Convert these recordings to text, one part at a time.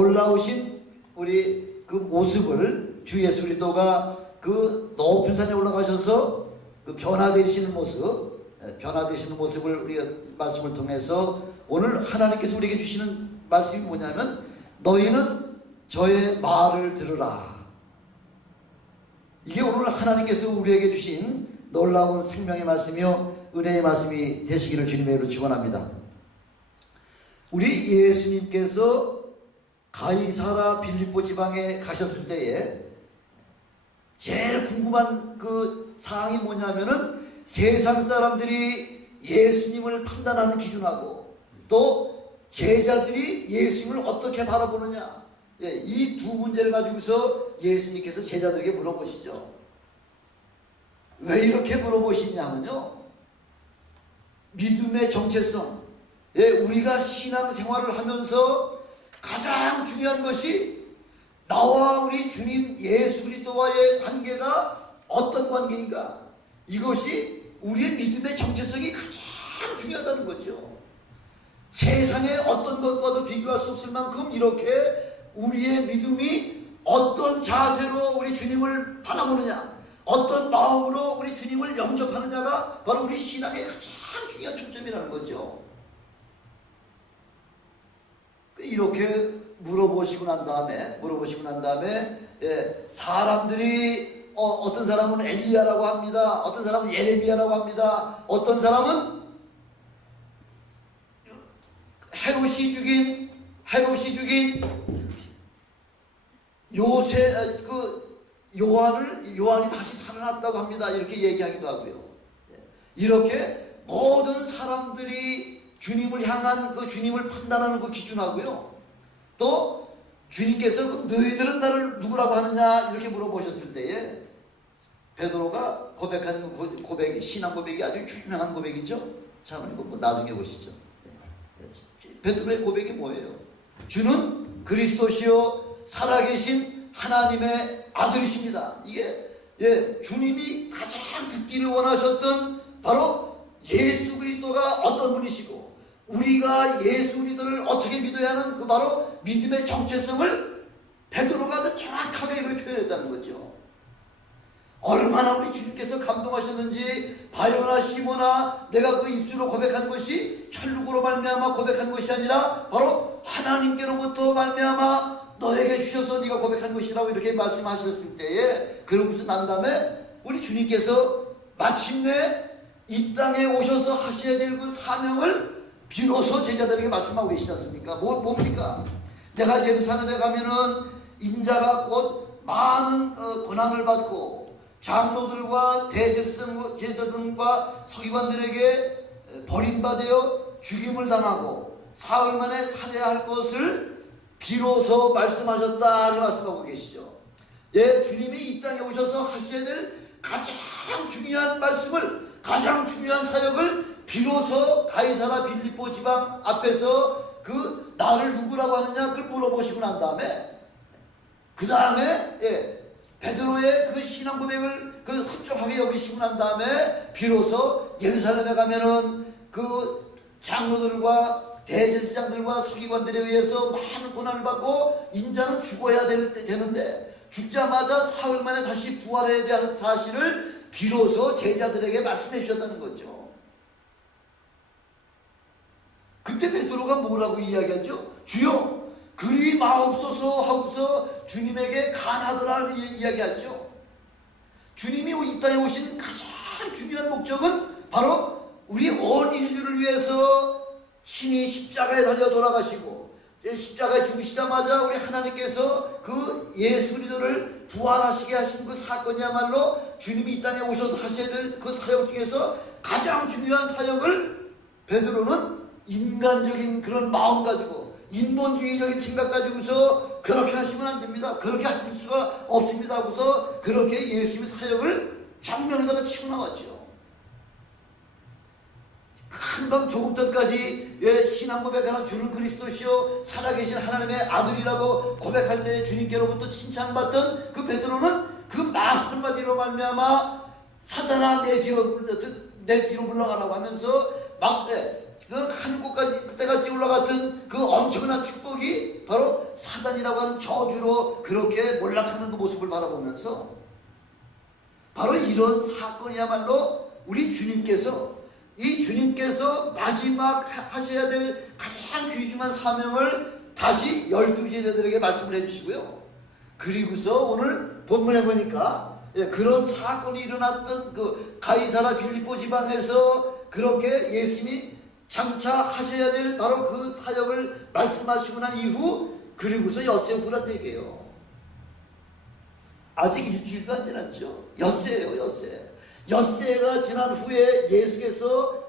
놀라우신 우리 그 모습을 주 예수 그리스도가 그 높은 산에 올라가셔서 그 변화되시는 모습을 우리가 말씀을 통해서 오늘 하나님께서 우리에게 주시는 말씀이 뭐냐면 너희는 저의 말을 들으라. 이게 오늘 하나님께서 우리에게 주신 놀라운 생명의 말씀이요 은혜의 말씀이 되시기를 주님의 이름으로 축원합니다. 우리 예수님께서 가이사라 빌립보 지방에 가셨을 때에 제일 궁금한 그 사항이 뭐냐면은 세상 사람들이 예수님을 판단하는 기준하고 또 제자들이 예수님을 어떻게 바라보느냐, 이 두 문제를 가지고서 예수님께서 제자들에게 물어보시죠. 왜 이렇게 물어보시냐면요, 믿음의 정체성, 우리가 신앙생활을 하면서 가장 중요한 것이 나와 우리 주님 예수 그리스도와의 관계가 어떤 관계인가, 이것이 우리의 믿음의 정체성이 가장 중요하다는 거죠. 세상의 어떤 것과도 비교할 수 없을 만큼 이렇게 우리의 믿음이 어떤 자세로 우리 주님을 바라보느냐, 어떤 마음으로 우리 주님을 영접하느냐가 바로 우리 신앙의 가장 중요한 초점이라는 거죠. 이렇게 물어보시고 난 다음에 사람들이 어떤 사람은 엘리야라고 합니다. 어떤 사람은 예레미야라고 합니다. 어떤 사람은 헤롯이 죽인 요한이 다시 살아났다고 합니다. 이렇게 얘기하기도 하고요. 이렇게 모든 사람들이 주님을 향한 그 주님을 판단하는 그 기준하고요. 또 주님께서 너희들은 나를 누구라고 하느냐 이렇게 물어보셨을 때에 베드로가 고백한 고백이 신앙 고백이 아주 유명한 고백이죠. 참 이거 뭐 나중에 보시죠. 베드로의 고백이 뭐예요? 주는 그리스도시요 살아계신 하나님의 아들이십니다. 이게 주님이 가장 듣기를 원하셨던 바로 예수 그리스도가 어떤 분이시고 우리가 예수 그리스도를 어떻게 믿어야 하는 그 바로 믿음의 정체성을 베드로가 정확하게 이렇게 표현했다는 거죠. 얼마나 우리 주님께서 감동하셨는지, 바요나 시모나 내가 그 입술로 고백한 것이 혈육으로 말미암아 고백한 것이 아니라 바로 하나님께로부터 말미암아 너에게 주셔서 네가 고백한 것이라고 이렇게 말씀하셨을 때에, 그러고서 난 다음에 우리 주님께서 마침내 이 땅에 오셔서 하셔야 될 그 사명을 비로소 제자들에게 말씀하고 계시지 않습니까? 뭡니까? 내가 예루살렘에 가면은 인자가 곧 많은 고난을 받고 장로들과 대제사장과 서기관들에게 버림받아 죽임을 당하고 사흘 만에 살해할 것을 비로소 말씀하셨다 이렇게 말씀하고 계시죠. 주님이 이 땅에 오셔서 하셔야 될 가장 중요한 말씀을, 가장 중요한 사역을 비로소 가이사라 빌립보 지방 앞에서 그 나를 누구라고 하느냐 그걸 물어보시고 난 다음에 그 다음에 베드로의 그 신앙 고백을 그 흡족하게 여기시고 난 다음에 비로소 예루살렘에 가면은 그 장로들과 대제사장들과 서기관들에 의해서 많은 고난을 받고 인자는 죽어야 되는데 죽자마자 사흘 만에 다시 부활해야 될 사실을 비로소 제자들에게 말씀해 주셨다는 거죠. 그때 베드로가 뭐라고 이야기하죠? 주여 그리 마옵소서 하고서 주님에게 간하더라 이야기하죠. 주님이 이 땅에 오신 가장 중요한 목적은 바로 우리 온 인류를 위해서 신이 십자가에 달려 돌아가시고 십자가에 죽으시자마자 우리 하나님께서 그 예수 그리스도를 부활하시게 하신 그 사건이야말로 주님이 이 땅에 오셔서 하셔야 될 그 사역 중에서 가장 중요한 사역을 베드로는 인간적인 그런 마음 가지고 인본주의적인 생각 가지고서 그렇게 하시면 안 됩니다. 그렇게 할 수가 없습니다 하고서 그렇게 예수님의 사역을 정면에다가 치고 나왔죠. 금방 조금 전까지 신앙 고백하는 주는 그리스도시요 살아계신 하나님의 아들이라고 고백할 때 주님께로부터 칭찬받던 그 베드로는 그 말 한마디로 말미암아 사단아 내 뒤로 물러가라고 하면서 막 그 하늘곳까지 그때같이 올라갔던 그 엄청난 축복이 바로 사단이라고 하는 저주로 그렇게 몰락하는 그 모습을 바라보면서 바로 이런 사건이야말로 우리 주님께서 이 주님께서 마지막 하셔야 될 가장 귀중한 사명을 다시 12제자들에게 말씀을 해주시고요. 그리고서 오늘 본문에 보니까 그런 사건이 일어났던 그 가이사라 빌립보 지방에서 그렇게 예수님이 장차 하셔야 될 바로 그 사역을 말씀하시고 난 이후 그리고서 엿새 후란 얘기예요. 아직 일주일도 안 지났죠. 엿새예요, 엿새. 엿새가 지난 후에 예수께서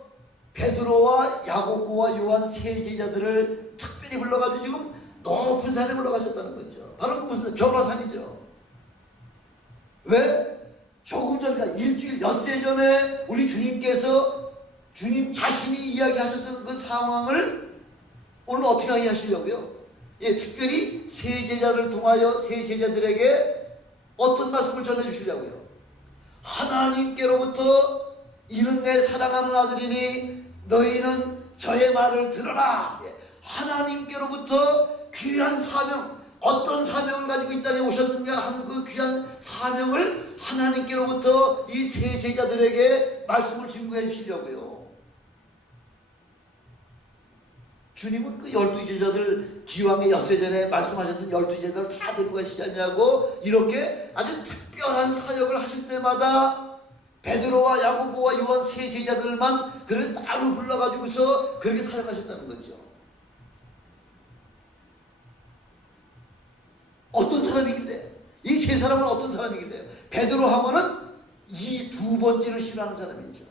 베드로와 야고보와 요한 세 제자들을 특별히 불러가지고 지금 높은 산에 올라가셨다는 거죠. 바로 무슨 변화산이죠. 왜? 조금 전, 그러니까 일주일 엿새 전에 우리 주님께서 주님 자신이 이야기하셨던 그 상황을 오늘 어떻게 이해하시려고요? 예, 특별히 세 제자를 통하여 세 제자들에게 어떤 말씀을 전해주시려고요? 하나님께로부터 이는 내 사랑하는 아들이니 너희는 저의 말을 들어라. 예, 하나님께로부터 귀한 사명, 어떤 사명을 가지고 이 땅에 오셨느냐 하는 그 귀한 사명을 하나님께로부터 이 세 제자들에게 말씀을 증거해 주시려고요. 주님은 그 12제자들 기왕에 엿새 전에 말씀하셨던 12제자들 다 데리고 가시지 않냐고 이렇게 아주 특별한 사역을 하실 때마다 베드로와 야고보와 요한 세 제자들만 그를 따로 불러가지고서 그렇게 사역하셨다는 거죠. 어떤 사람이길래? 이 세 사람은 어떤 사람이길래요? 베드로 하면은 이 두 번째를 싫어하는 사람이죠.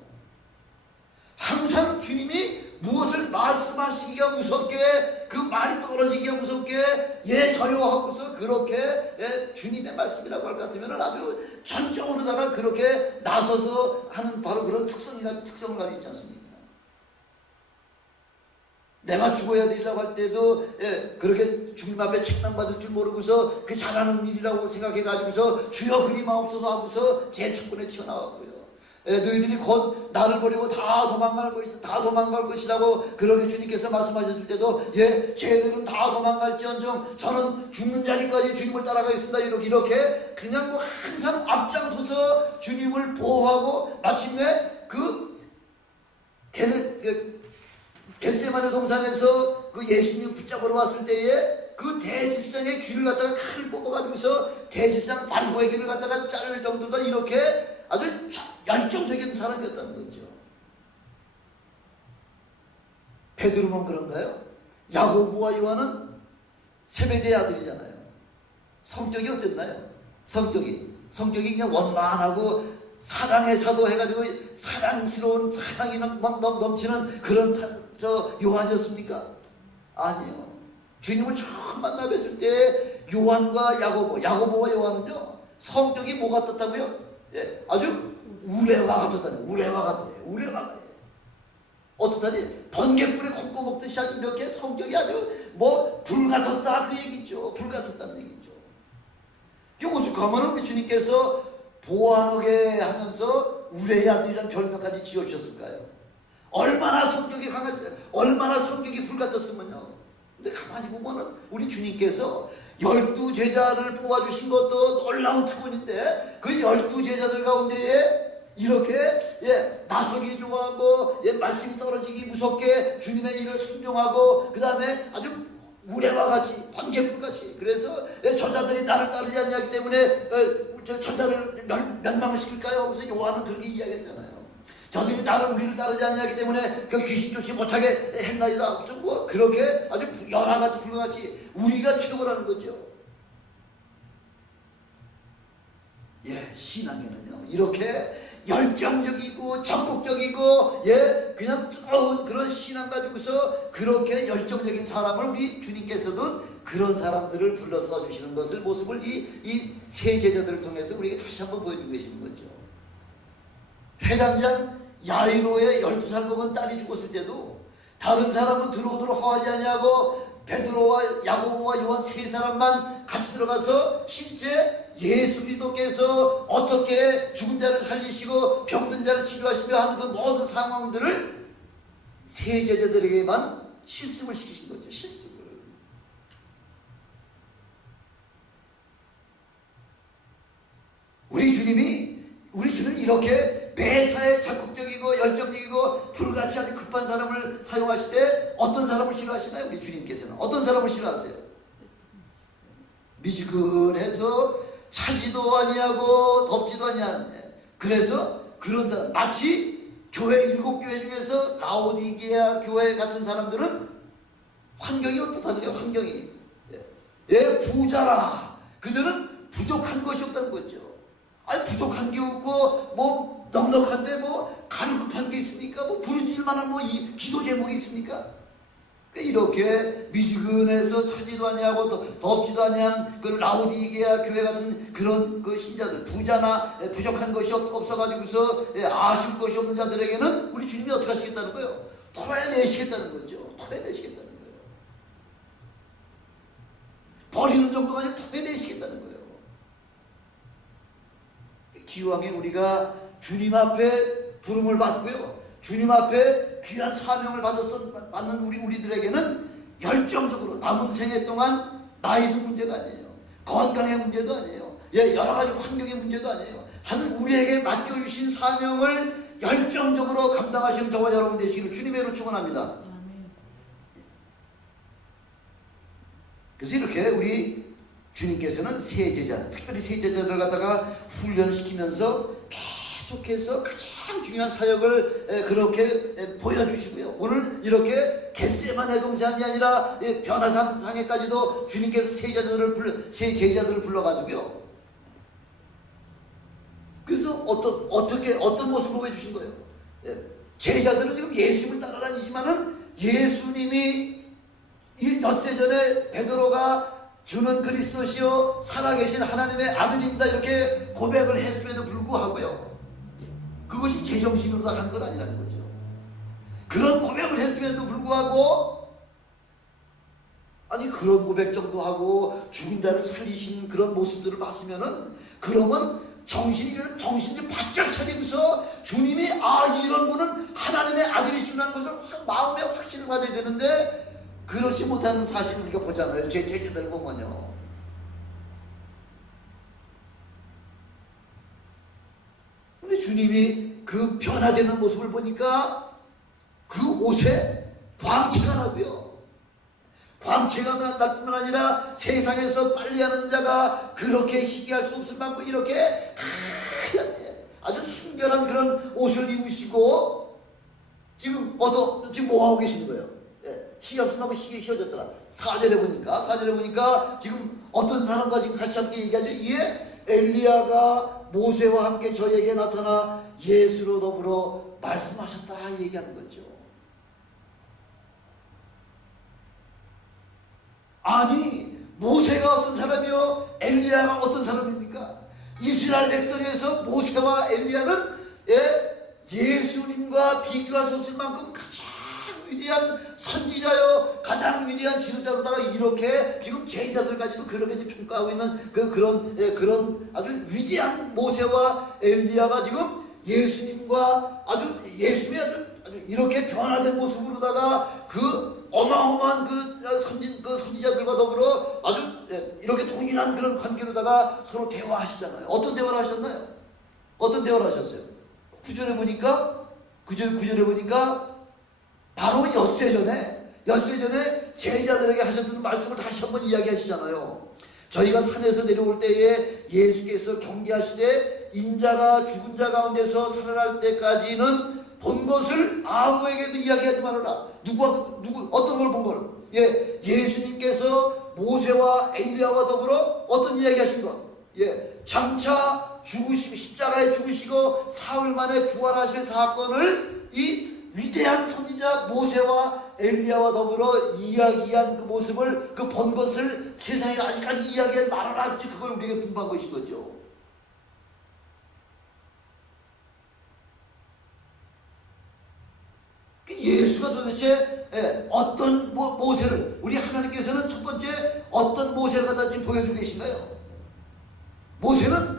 항상 주님이 무엇을 말씀하시기가 무섭게 그 말이 떨어지기가 무섭게 예 저요 하고서 그렇게 예, 주님의 말씀이라고 할 것 같으면 아주 전적으로다가 그렇게 나서서 하는 바로 그런 특성을 가지고 있지 않습니까? 내가 죽어야 되리라고 할 때도 예, 그렇게 주님 앞에 책망받을 줄 모르고서 그 잘하는 일이라고 생각해 가지고서 주여 그리마옵소서 하고서 제일 첫 번에 튀어나왔고요. 너희들이 곧 나를 버리고 다 도망갈 것이라고 그렇게 주님께서 말씀하셨을 때도 예, 쟤들은 다 도망갈지언정 저는 죽는 자리까지 주님을 따라가겠습니다. 이렇게 그냥 뭐 항상 앞장서서 주님을 보호하고 마침내 그 겟세마네 동산에서 그 예수님 붙잡으러 왔을 때에 그 대지상의 귀를 갖다가 칼을 뽑아가지고서 대지상 말고의 귀를 갖다가 자를 정도다 이렇게 아주 열정적인 사람이었다는 거죠. 베드로만 그런가요? 야고보와 요한은 세베대의 아들이잖아요. 성격이 어땠나요? 성격이 그냥 원만하고 사랑의 사도 해가지고 사랑스러운 사랑이 막 넘치는 그런 요한이었습니까? 아니요. 주님을 처음 만나 뵀을 때 요한과 야고보와 요한은요 성격이 뭐가 어떻다고요? 예, 아주 우레와 같았다니. 우레와. 어떻다니? 번개불에 콩고 먹듯이 아주 이렇게 성격이 아주 뭐 불같았다 그 얘기죠. 불같았다는 얘기죠. 이거 오죽하면 우리 주님께서 보완하게 하면서 우레의 아들이라는 별명까지 지어주셨을까요? 얼마나 성격이 강했어요. 얼마나 성격이 불같았으면요. 근데 가만히 보면은 우리 주님께서 12제자를 뽑아주신 것도 놀라운 특권인데 그 12제자들 가운데에 이렇게 예, 나서기 좋아하고 예, 말씀이 떨어지기 무섭게 주님의 일을 순종하고 그 다음에 아주 우레와 같이 번개불같이 그래서 예, 저자들이 나를 따르지 않냐기 때문에 저자를 멸망을 시킬까요? 그래서 요한은 그렇게 이야기했잖아요. 저들이 우리를 따르지 않냐기 때문에 그 귀신 쫓지 못하게 했나이다. 무슨 뭐 그렇게 아주 열화같이 불같이 우리가 최고라는 거죠. 예, 신앙에는요 이렇게 열정적이고 적극적이고 예 그냥 뜨거운 그런 신앙 가지고서 그렇게 열정적인 사람을 우리 주님께서도 그런 사람들을 불러서 주시는 것을 모습을 이 세 제자들을 통해서 우리에게 다시 한번 보여주고 계시는 거죠. 회당장 야이로의 12살 먹은 딸이 죽었을 때도 다른 사람은 들어오도록 허하지 아니하고 베드로와 야고보와 요한 세 사람만 같이 들어가서 실제 예수 그리스도께서 어떻게 죽은 자를 살리시고 병든 자를 치료하시며 하는 그 모든 상황들을 세 제자들에게만 실습을 시키신 거죠. 실습을. 우리 주님이 이렇게 매사에 적극적이고 열정적이고 불같이 아주 급한 사람을 사용하실 때 어떤 사람을 싫어하시나요? 우리 주님께서는 어떤 사람을 싫어하세요? 미지근해서 차지도 아니하고 덥지도 아니한, 그래서 그런 사람, 마치 교회 7교회 중에서 라오디게아 교회 같은 사람들은 환경이 어떻다느냐, 환경이. 부자라. 그들은 부족한 것이 없다는 거죠. 아니, 부족한 게 없고 뭐 넉넉한데 뭐 갈급한 게 있습니까? 뭐 부르짖을 만한 뭐 이 기도 제목이 있습니까? 이렇게 미지근해서 차지도 아니하고 덥지도 아니한 그 라오디게아 교회 같은 그런 그 신자들, 부자나 부족한 것이 없어가지고서 아쉬울 것이 없는 자들에게는 우리 주님이 어떻게 하시겠다는 거예요? 토해내시겠다는 거죠. 토해내시겠다는 거예요. 버리는 정도가 아니라 토해내시겠다는 거예요. 기왕에 우리가 주님 앞에 부름을 받고요, 주님 앞에 귀한 사명을 받는 우리들에게는 열정적으로 남은 생애 동안 나이도 문제가 아니에요, 건강의 문제도 아니에요, 여러 가지 환경의 문제도 아니에요. 하늘 우리에게 맡겨주신 사명을 열정적으로 감당하시는 저와 여러분 되시기를 주님의 이름으로 축원합니다. 그래서 이렇게 우리 주님께서는 세 제자, 특별히 세 제자들을 갖다가 훈련시키면서 계속해서 가장 중요한 사역을 그렇게 보여주시고요. 오늘 이렇게 겟세마네 동산이 아니라 변화산상에까지도 주님께서 세 제자들을 불러가지고요. 그래서 어떤 모습을 보여주신 거예요? 제자들은 지금 예수님을 따라다니지만은 예수님이 이 엿새 전에 베드로가 주는 그리스도시요 살아계신 하나님의 아들입니다 이렇게 고백을 했음에도 불구하고요, 그것이 제정신으로 다 한 건 아니라는 거죠. 그런 고백을 했음에도 불구하고, 아니 그런 고백 정도 하고 죽은 자를 살리신 그런 모습들을 봤으면은, 그러면 정신이 바짝 차리고서 주님이 이런 분은 하나님의 아들이시라는 것을 마음에 확신을 가져야 되는데, 그렇지 못하는 사실을 우리가 보잖아요. 제자들 보면요. 근데 주님이 그 변화되는 모습을 보니까 그 옷에 광채가 나고요. 광채가 날 뿐만 아니라 세상에서 빨리하는 자가 그렇게 희귀할 수 없을 만큼 이렇게 아주 순결한 그런 옷을 입으시고 지금 뭐하고 계시는 거예요? 희었으면 희어졌더라. 4절에 보니까 지금 어떤 사람과 지금 같이 함께 얘기하죠. 이에 엘리야가 모세와 함께 저에게 나타나 예수로 더불어 말씀하셨다 얘기하는 거죠. 아니 모세가 어떤 사람이요, 엘리야가 어떤 사람입니까? 이스라엘 백성에서 모세와 엘리야는 예수님과 비교할 수 없을 만큼 가장 위대한 선지자요, 가장 위대한 지도자로다가 이렇게 지금 제자들까지도 그렇게 평가하고 있는 그런 아주 위대한 모세와 엘리야가 지금 예수님과 예수님의 아주 이렇게 변화된 모습으로다가 그 어마어마한 그 선지자들과 더불어 아주 이렇게 동일한 그런 관계로다가 서로 대화하시잖아요. 어떤 대화를 하셨나요? 어떤 대화를 하셨어요? 9절에 보니까 바로 엿새 전에 제자들에게 하셨던 말씀을 다시 한번 이야기하시잖아요. 저희가 산에서 내려올 때에 예수께서 경계하시되 인자가 죽은 자 가운데서 살아날 때까지는 본 것을 아무에게도 이야기하지 말아라. 어떤 걸 본 걸? 예수님께서 모세와 엘리야와 더불어 어떤 이야기 하신 것? 장차 죽으시고 십자가에 죽으시고 사흘 만에 부활하실 사건을 이 위대한 선지자 모세와 엘리야와 더불어 이야기한 그 모습을, 그 본 것을 세상에 아직까지 이야기하지 말아라. 그걸 우리에게 분부한 것인 거죠. 예수가 도대체 어떤 모세를, 우리 하나님께서는 첫 번째 어떤 모세를 갖다 지금 보여주고 계신가요? 모세는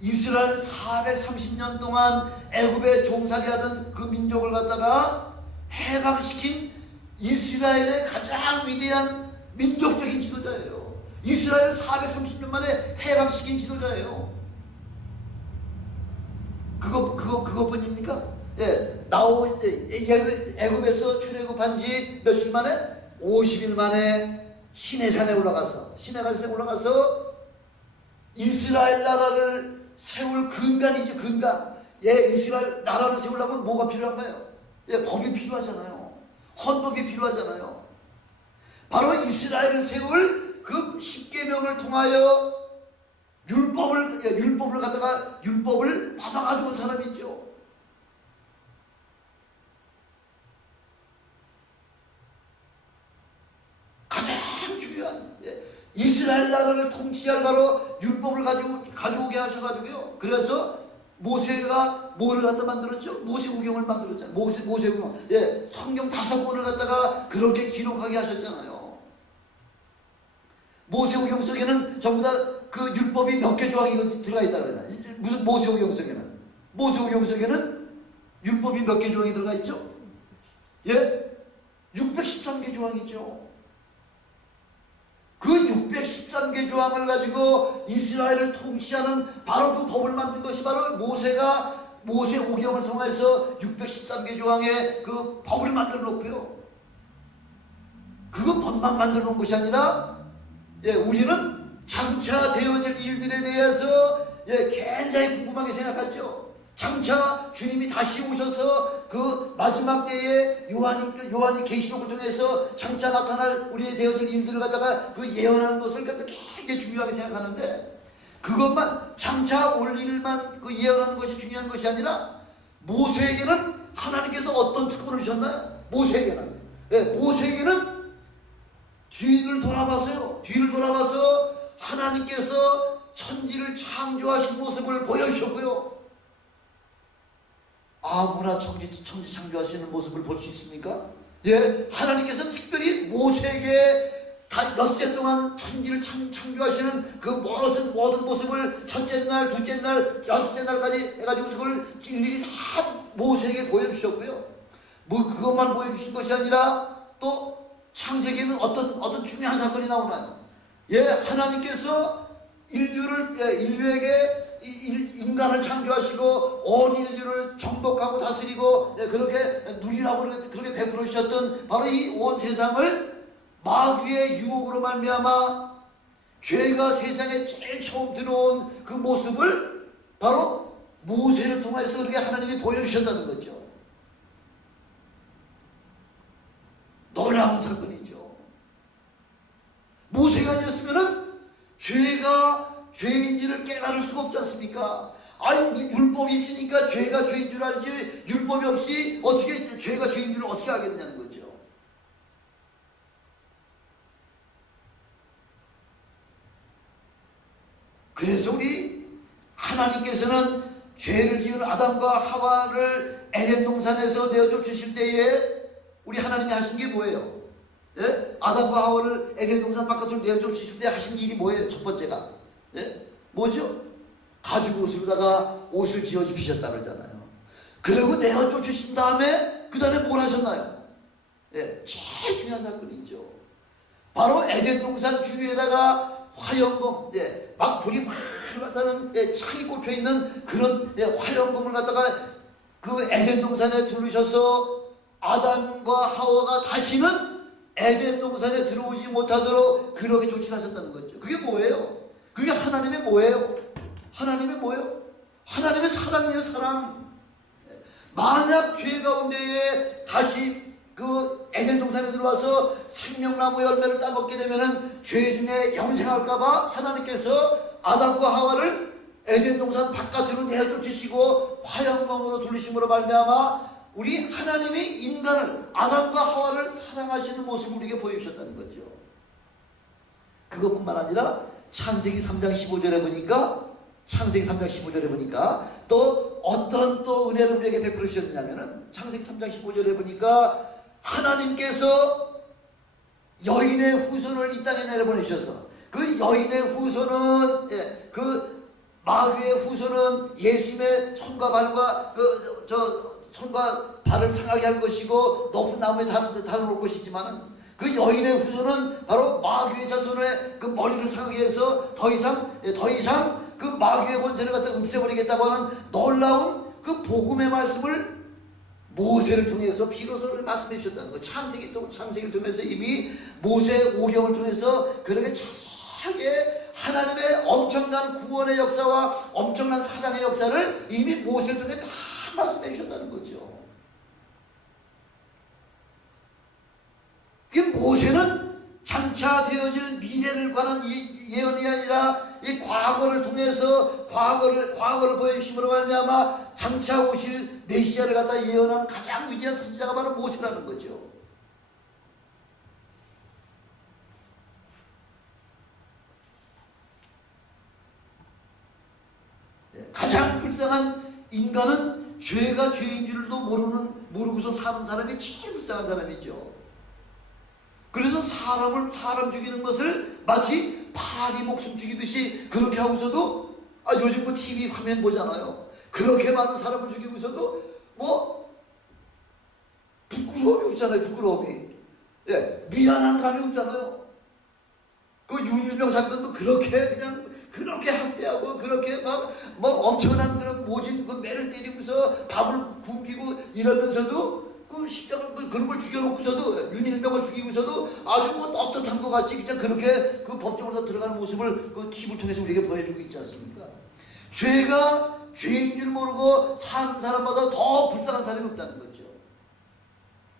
이스라엘 430년 동안 애굽에 종살이하던 그 민족을 갖다가 해방시킨 이스라엘의 가장 위대한 민족적인 지도자예요. 이스라엘을 430년 만에 해방시킨 지도자예요. 그것뿐입니까? 예, 애굽에서 출애굽한 지 며칠 만에? 50일 만에 시내산에 올라가서 이스라엘 나라를 세울 근간이죠. 근간. 예, 이스라엘 나라를 세우려면 뭐가 필요한가요? 예, 법이 필요하잖아요. 헌법이 필요하잖아요. 바로 이스라엘을 세울 그 십계명을 통하여 율법을 받아가지고 온 사람이죠. 가장 중요한, 이스라엘 나라를 통치할 바로 율법을 가져오게 하셔가지고요. 그래서 모세가 뭐를 갖다 만들었죠? 모세우경을 만들었잖아요. 모세우경. 예, 성경 5권을 갖다가 그렇게 기록하게 하셨잖아요. 모세우경 속에는 전부 다 그 율법이 몇 개 조항이 들어가 있다 그러나. 무슨 모세우경 속에는 율법이 몇 개 조항이 들어가 있죠? 예? 613개 조항이죠. 그 613개 조항을 가지고 이스라엘을 통치하는 바로 그 법을 만든 것이 바로 모세오경을 통해서 613개 조항의 그 법을 만들어 놓고요. 그거 법만 만들어 놓은 것이 아니라, 예, 우리는 장차 되어질 일들에 대해서, 예, 굉장히 궁금하게 생각하죠. 장차 주님이 다시 오셔서 그 마지막 때에 요한이 계시록을 통해서 장차 나타날 우리의 되어질 일들을 갖다가 그 예언하는 것을 갖다 굉장히 중요하게 생각하는데, 그것만 장차 올 일만 그 예언하는 것이 중요한 것이 아니라 모세에게는 하나님께서 어떤 특권을 주셨나요? 모세에게는 뒤를 돌아봐서 하나님께서 천지를 창조하신 모습을 보여주셨고요. 아무나 천지 창조하시는 모습을 볼 수 있습니까? 예, 하나님께서 특별히 모세에게 다 엿새 동안 천지를 창조하시는 그 모든 모습을 첫째 날, 둘째 날, 여섯째 날까지 해가지고 그걸 일일이 다 모세에게 보여주셨고요. 뭐 그것만 보여주신 것이 아니라 또 창세기에는 어떤 중요한 사건이 나오나요? 예, 하나님께서 인류에게 인간을 창조하시고 온 인류를 정복하고 다스리고, 그렇게 누리라고 그렇게 베풀어 주셨던 바로 이 온 세상을 마귀의 유혹으로 말미암아 죄가 세상에 제일 처음 들어온 그 모습을 바로 모세를 통해서 그렇게 하나님이 보여주셨다는 거죠. 놀라운 사건이죠. 모세가 아니었으면은 죄인지를 깨달을 수가 없지 않습니까? 아니, 율법이 있으니까 죄가 죄인 줄 알지, 율법이 없이 어떻게 죄가 죄인 줄 어떻게 알겠느냐는 거죠. 그래서 우리 하나님께서는 죄를 지은 아담과 하와를 에덴 동산에서 내어줘 주실 때에 우리 하나님이 하신 게 뭐예요? 예? 아담과 하와를 에덴 동산 바깥으로 내어줘 주실 때 하신 일이 뭐예요? 첫 번째가, 예? 뭐죠? 가죽 옷으로다가 옷을 지어 주셨다 그러잖아요. 그리고 내어줘 주신 다음에 그 다음에 뭘 하셨나요? 예, 제일 중요한 사건이죠. 바로 에덴 동산 주위에다가 화영검, 예, 막 불이 활활 타는, 예, 창이 꼽혀 있는 그런, 예, 화영검을 갖다가 그 에덴 동산에 두르셔서 아담과 하와가 다시는 에덴 동산에 들어오지 못하도록 그렇게 조치하셨다는 거죠. 그게 뭐예요? 그게 하나님의 뭐예요? 하나님의 사랑이에요, 사랑. 만약 죄 가운데에 다시 그 에덴 동산에 들어와서 생명나무 열매를 따먹게 되면은 죄 중에 영생할까봐 하나님께서 아담과 하와를 에덴 동산 바깥으로 내쫓으시고 화영검으로 둘리심으로 말미암아 우리 하나님이 인간을, 아담과 하와를 사랑하시는 모습을 우리에게 보여주셨다는 거죠. 그것뿐만 아니라 창세기 3장 15절에 보니까 또 어떤 또 은혜를 우리에게 베풀어 주셨느냐면은 창세기 3장 15절에 보니까 하나님께서 여인의 후손을 이 땅에 내려보내셔서 그 여인의 후손은, 예, 그 마귀의 후손은 예수님의 손과 발과 손과 발을 상하게 할 것이고 높은 나무에 달아놓을 것이지만은 그 여인의 후손은 바로 마귀의 자손의 그 머리를 상하게 해서 더 이상 그 마귀의 권세를 갖다 없애버리겠다고 하는 놀라운 그 복음의 말씀을 모세를 통해서 비로소 말씀해 주셨다는 거. 창세기를 통해서 이미 모세 오경을 통해서 그렇게 자세하게 하나님의 엄청난 구원의 역사와 엄청난 사랑의 역사를 이미 모세를 통해 다 말씀해 주셨다는 거죠. 그 모세는 장차 되어질 미래를 관한 예언이 아니라 이 과거를 통해서 과거를 보여주심으로 말미암아 장차 오실 메시아를 갖다 예언한 가장 위대한 선지자가 바로 모세라는 거죠. 가장 불쌍한 인간은 죄가 죄인 줄도 모르고서 사는 사람이 제일 불쌍한 사람이죠. 그래서 사람 죽이는 것을 마치 파리 목숨 죽이듯이 그렇게 하고서도 요즘 뭐 TV 화면 보잖아요. 그렇게 많은 사람을 죽이고서도 뭐 부끄러움이 없잖아요. 부끄러움이. 미안한 감이 없잖아요. 그 윤일병 사건도 그렇게 학대하고 그렇게 막 엄청난 그런 모진 그 매를 때리고서 밥을 굶기고 이러면서도 그 십자가 그런 걸 죽여놓고서도 윤일병을 죽이고서도 아주 뭐 떳떳한 것 같이 그냥 그렇게 그 법정으로 들어가는 모습을 그 TV를 통해서 우리에게 보여주고 있지 않습니까? 죄가 죄인 줄 모르고 사는 사람마다 더 불쌍한 사람이 없다는 거죠.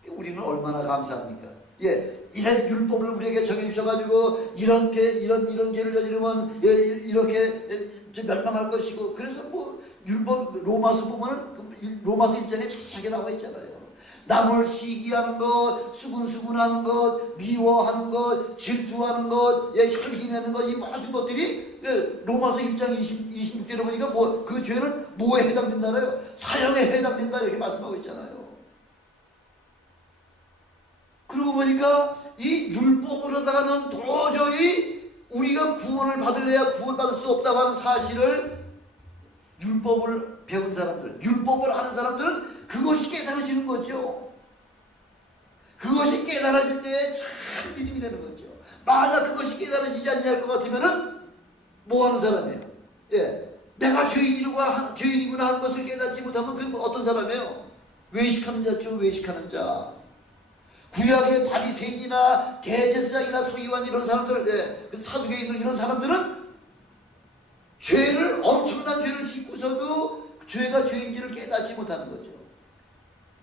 우리는 얼마나 감사합니까? 이런 율법을 우리에게 정해주셔가지고 이런 죄를 저지르면 이렇게 멸망할 것이고, 그래서 뭐 율법 로마서 보면은 로마서 1장에 자세하게 나와 있잖아요. 남을 시기하는 것, 수군수군하는 것, 미워하는 것, 질투하는 것, 혈기내는 것, 이 모든 것들이 로마서 1장 26절에 보니까 그 죄는 뭐에 해당된다래요? 사형에 해당된다 이렇게 말씀하고 있잖아요. 그러고 보니까 이 율법으로다가는 도저히 우리가 구원을 받을래야 구원받을 수 없다고 하는 사실을 율법을 배운 사람들, 율법을 아는 사람들은 그것이 깨달아지는 거죠. 그것이 깨달아질 때에 참 믿음이 되는 거죠. 만약 그것이 깨달아지지 않을 것 같으면은 뭐 하는 사람이에요? 내가 죄인이구나 하는 것을 깨닫지 못하면 그게 어떤 사람이에요? 외식하는 자죠. 외식하는 자. 구약의 바리새인이나 대제사장이나 서기관 이런 사람들, 사두개인들 이런 사람들은 엄청난 죄를 짓고서도 죄가 죄인지를 깨닫지 못하는 거죠.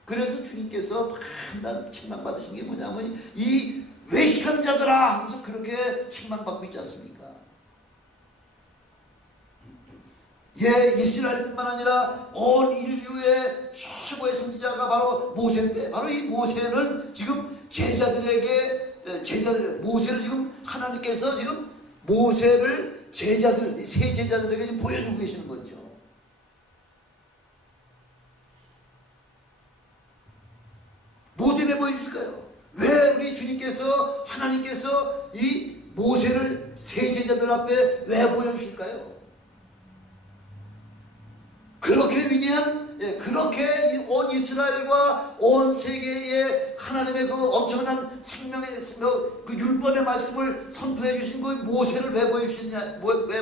그래서 주님께서 판단 책망받으신 게 뭐냐면 이 외식하는 자들아 하면서 그렇게 책망받고 있지 않습니까? 이스라엘뿐만 아니라 온 인류의 최고의 선지자가 바로 모세인데, 바로 이 모세는 지금 모세를 지금 하나님께서 지금 모세를 새 제자들에게 지금 보여주고 계시는 거죠. 뭐 때문에 보여주실까요? 왜 우리 주님께서 하나님께서 이 모세를 새 제자들 앞에 왜 보여주실까요? 그렇게 위대한, 그렇게 온 이스라엘과 온 세계에 하나님의 그 엄청난 생명의 그 율법의 말씀을 선포해 주신 그 모세를 왜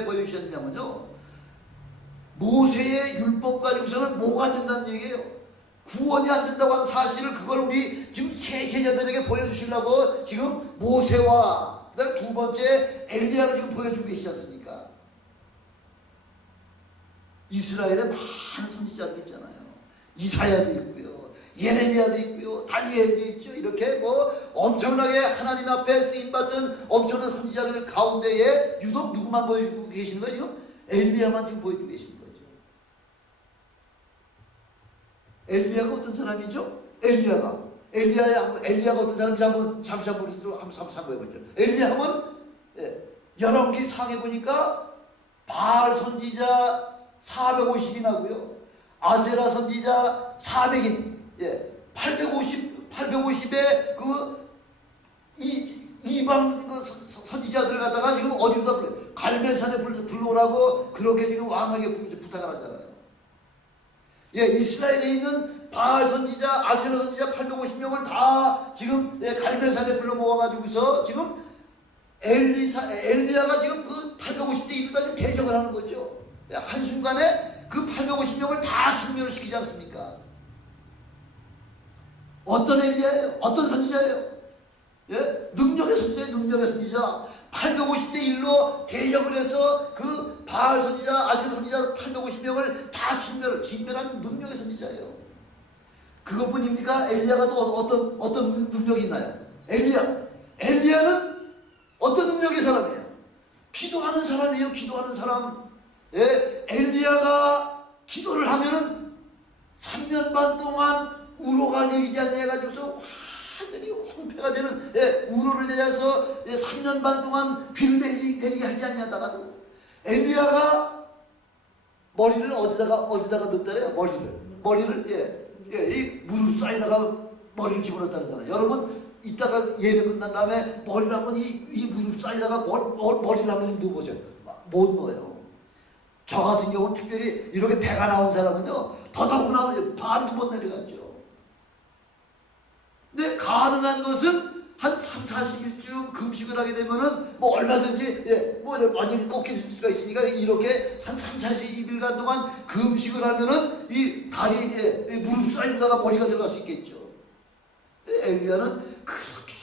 보여주셨냐면요, 모세의 율법 가지고서는 뭐가 안 된다는 얘기예요. 구원이 안 된다고 하는 사실을 그걸 우리 지금 새 제자들에게 보여주시려고 지금 모세와 그다음 두 번째 엘리야를 지금 보여주고 계시지 않습니까? 이스라엘에 많은 선지자들 있잖아요. 이사야도 있고요, 예레미야도 있고요, 다니엘도 있죠. 이렇게 엄청나게 하나님 앞에 쓰임받던 엄청난 선지자들 가운데에 유독 누구만 보여주고 계시는 거예요? 지금 엘리야만 지금 보여주고 계시는 거죠. 엘리야가 어떤 사람이죠? 엘리야가 어떤 사람인지 잠시 한번 참고해보죠. 엘리야 하면 열왕기 상에 보니까 바알 선지자 450이 나고요, 아세라 선지자 400인, 850의 이방 선지자들 갖다가 지금 어디로다 불러요? 갈멜산에 불러오라고 그렇게 지금 왕에게 부탁을 하잖아요. 이스라엘에 있는 바알 선지자, 아세라 선지자 850명을 다 지금 갈멜산에 불러 모아가지고서 지금 엘리야가 지금 그 850대 이루다 지금 대적을 하는 거죠. 한순간에 그 850명을 다 진멸을 시키지 않습니까? 어떤 엘리야예요? 어떤 선지자예요? 예? 능력의 선지자예요. 능력의 선지자. 850대 1로 대적을 해서 그 바알 선지자, 아세라 선지자 850명을 다 진멸한 능력의 선지자예요. 그것뿐입니까? 엘리야가 또 어떤 능력이 있나요? 엘리야는 어떤 능력의 사람이에요? 기도하는 사람이에요. 기도하는 사람. 예? 엘리야가 기도를 하면은 3년 반 동안 우로가 내리지 않냐 해가지고서 완전히 황폐가 되는 우로를 내려서 3년 반 동안 비를 내리게 하지 않냐다가도 엘리야가 머리를 어디다가 넣었다래요. 머리를 이 무릎 사이에다가 머리를 집어넣었다 그러잖아요. 여러분 이따가 예배 끝난 다음에 머리를 한번 이 무릎 사이에다가 머리를 한번 넣어보세요. 못 넣어요. 저 같은 경우는 특별히 이렇게 배가 나온 사람은요 더더구나 반도 못 내려갔죠. 근데 가능한 것은 한 3, 40일쯤 금식을 하게 되면은 뭐 얼마든지 완전히 꺾일 수가 있으니까 이렇게 한 3, 40일간 동안 금식을 하면은 이 다리 무릎 사이에다가 머리가 들어갈 수 있겠죠. 근데 엘리야는 그렇게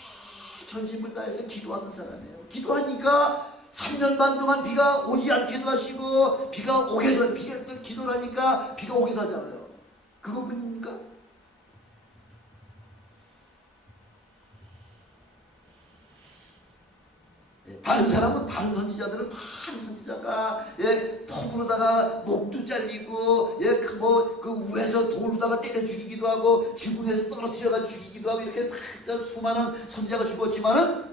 전심을 다해서 기도하는 사람이에요. 기도하니까 3년 반 동안 비가 오지 않게도 하시고 비가 오게도 기도를 하니까 비가 오기도 하잖아요. 그것뿐입니까? 다른 사람은 다른 선지자들은 많은 선지자가 톱으로다가 목도 잘리고 그 위에서 돌로다가 때려 죽이기도 하고 지붕에서 떨어뜨려가지고 죽이기도 하고 이렇게 수많은 선지자가 죽었지만은